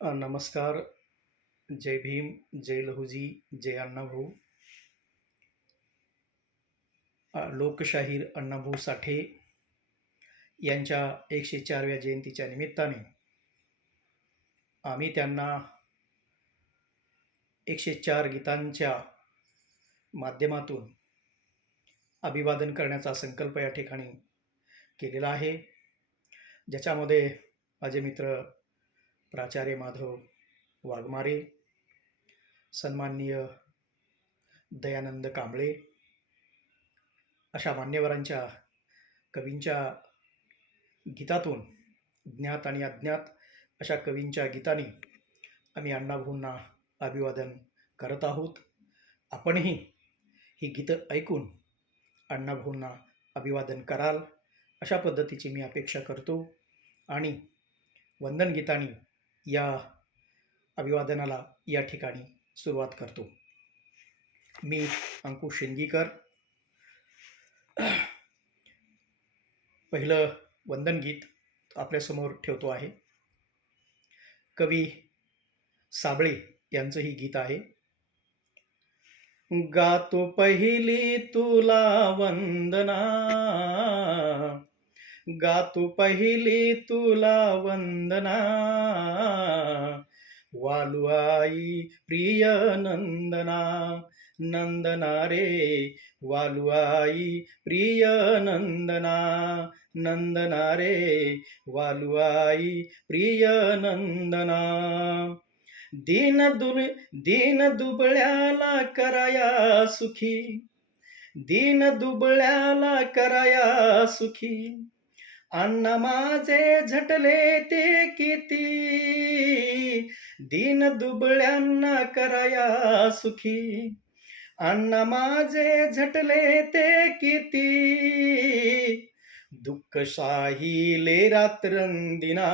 नमस्कार. जय भीम, जय लहुजी, जय अण्णाभाऊ. लोकशाहीर अण्णाभाऊ साठे यांच्या 104व्या जयंतीच्या निमित्ताने आम्ही त्यांना 104 गीतांच्या माध्यमातून अभिवादन करण्याचा संकल्प या ठिकाणी केलेला आहे, ज्याच्यामध्ये माझे मित्र प्राचार्य माधव वाघमारे, सन्माननीय दयानंद कांबळे अशा मान्यवरांच्या कवींच्या गीतातून, ज्ञात आणि अज्ञात अशा कवींच्या गीताने आम्ही अण्णाभाऊंना अभिवादन करत आहोत. आपणही ही गीतं ऐकून अण्णाभाऊंना अभिवादन कराल अशा पद्धतीची मी अपेक्षा करतो आणि वंदन गीताने या अभिवादनाला या ठिकाणी सुरुवात करतो. मी अंकुश शिंदगीकर पहिलं वंदन गीत आपल्यासमोर ठेवतो आहे. कवी साबळे यांचं ही गीत आहे. गातो पहिली तुला वंदना, गातो पहिली तुला वंदना, वालू आई प्रिय नंदना, नंदना रे वालू आई प्रिय नंदना, नंदना रे वालू आई प्रिय नंदना. दीन दुबळ्याला कराया सुखी, दीन दुबळ्याला कराया सुखी, अण्णा माझे झटले ते किती, दीन दुबळ्यांना कराया सुखी, अण्णा माझे झटले ते किती, दुःख साहिले रात्रंदिना,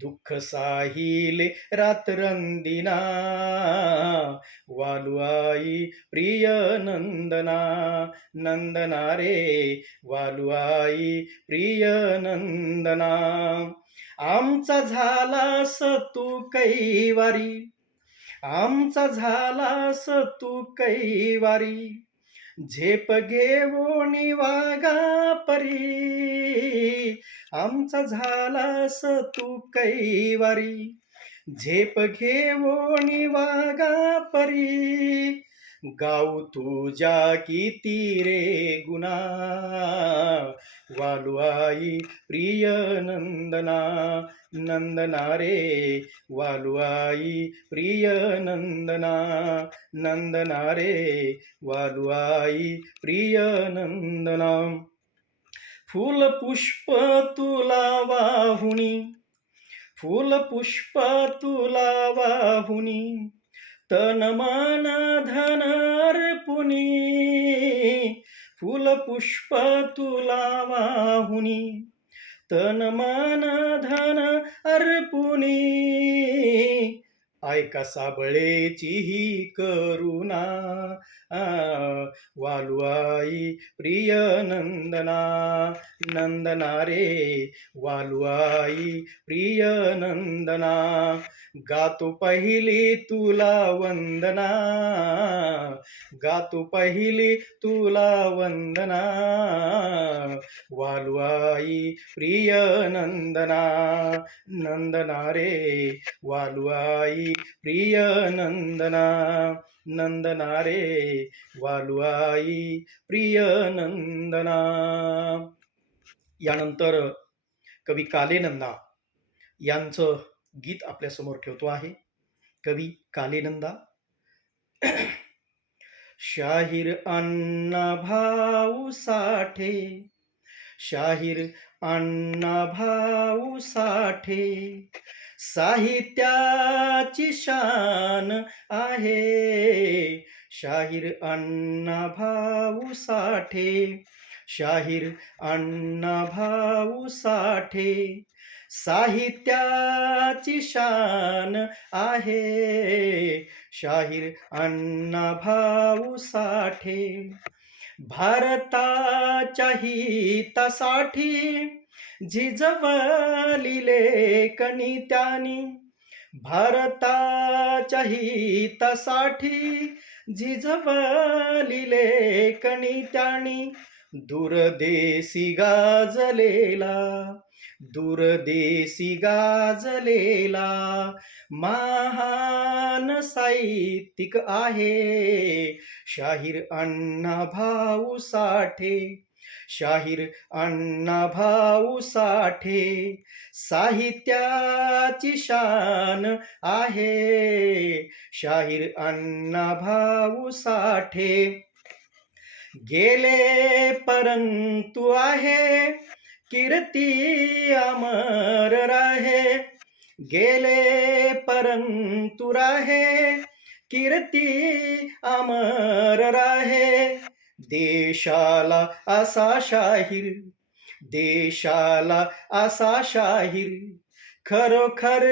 दुःख साहिले रात्रंदिना, वालू आई प्रिय नंदना, नंदना रे वालू आई प्रिय नंदना. आमचा झालास तू कैवारी, आमचा झालास तू कैवारी, झेप घेऊनी वागा परी, आमचा झालास तू कैवारी, झेप घेऊनी वागा परी, गाऊ तुझ्या किती रे गुना, वालू आई प्रिय नंदना, नंदना रे वालू आई प्रिय नंदना, नंदना रे वालू आई प्रिय नंदना. फूल पुष्प तुला वाहुनी, फूल पुष्प तुला वाहुनी, तन मन धन अर्पुनी, फूल पुष्प तुला वाहुनी, तन मन धन अर्पुनी, ऐका साबळेची ही करुणा, वालू आई प्रिय नंदना, नंदना रे वालू आई प्रिय नंदना. गातो पहिली तुला वंदना, गातो पहिली तुला वंदना, वालू आई प्रिय नंदना, नंदना रे वालू आई प्रिय नंदना, नंदना रे वालू आई प्रिय नंदना. यानंतर कवी कालेनंदा यांचं गीत आपल्यासमोर ठेवतो आहे. कवी कालेनंदा. शाहीर अण्णा भाऊ साठे, शाहीर अण्णा भाऊ साठे, साहित्याची शान आहे, शाहीर अण्णा भाऊ साठे, शाहीर अण्णा भाऊ साठे, साहित्याची शान आहे, शाहीर अण्णा भाऊ साठे. भारताच्या हितासाठी, झिजवली लेखणी त्यांनी भारताच्या हितासाठी. झिजवली लेखणी त्यांनी दूरदेशी गाजलेला, दूरदेशी गाजलेला महान साहित्यिक आहे शाहीर अण्णाभाऊ साठे. शाहीर अण्णाभाऊ साठे साहित्याची शान आहे शाहीर अण्णाभाऊ साठे. गेले परंतु आहे कीर्ती अमर राहे. गेले परंतु राहे कीर्ती अमर राहे. देशाला असा शाहीर, देशाला असा शाहीर खरोखर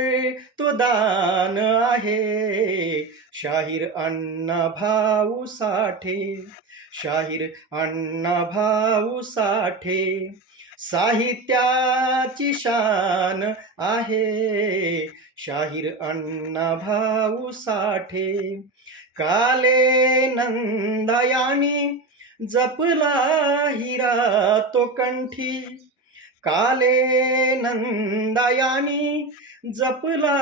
तो दान आहे शाहीर अण्णाभाऊ साठे. शाहीर अण्णाभाऊ साठे साहित्याची शान आहे शाहीर अण्णाभाऊ साठे. काले नंदयानी जपला हिरा तो कंठी. काले नंदयानी जपला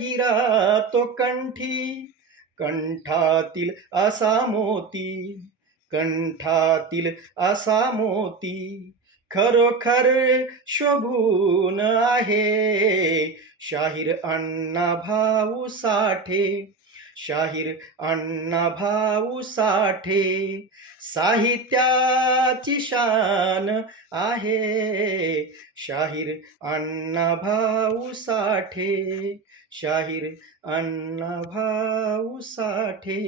हिरा तो कंठी. कंठातील असा मोती, कंठातील असा मोती खरोखर शोभून आहे शाहीर अण्णाभाऊ साठे. शाहीर अण्णाभाऊ साठे साहित्याची शान आहे शाहीर अण्णाभाऊ साठे. शाहीर अण्णाभाऊ साठे.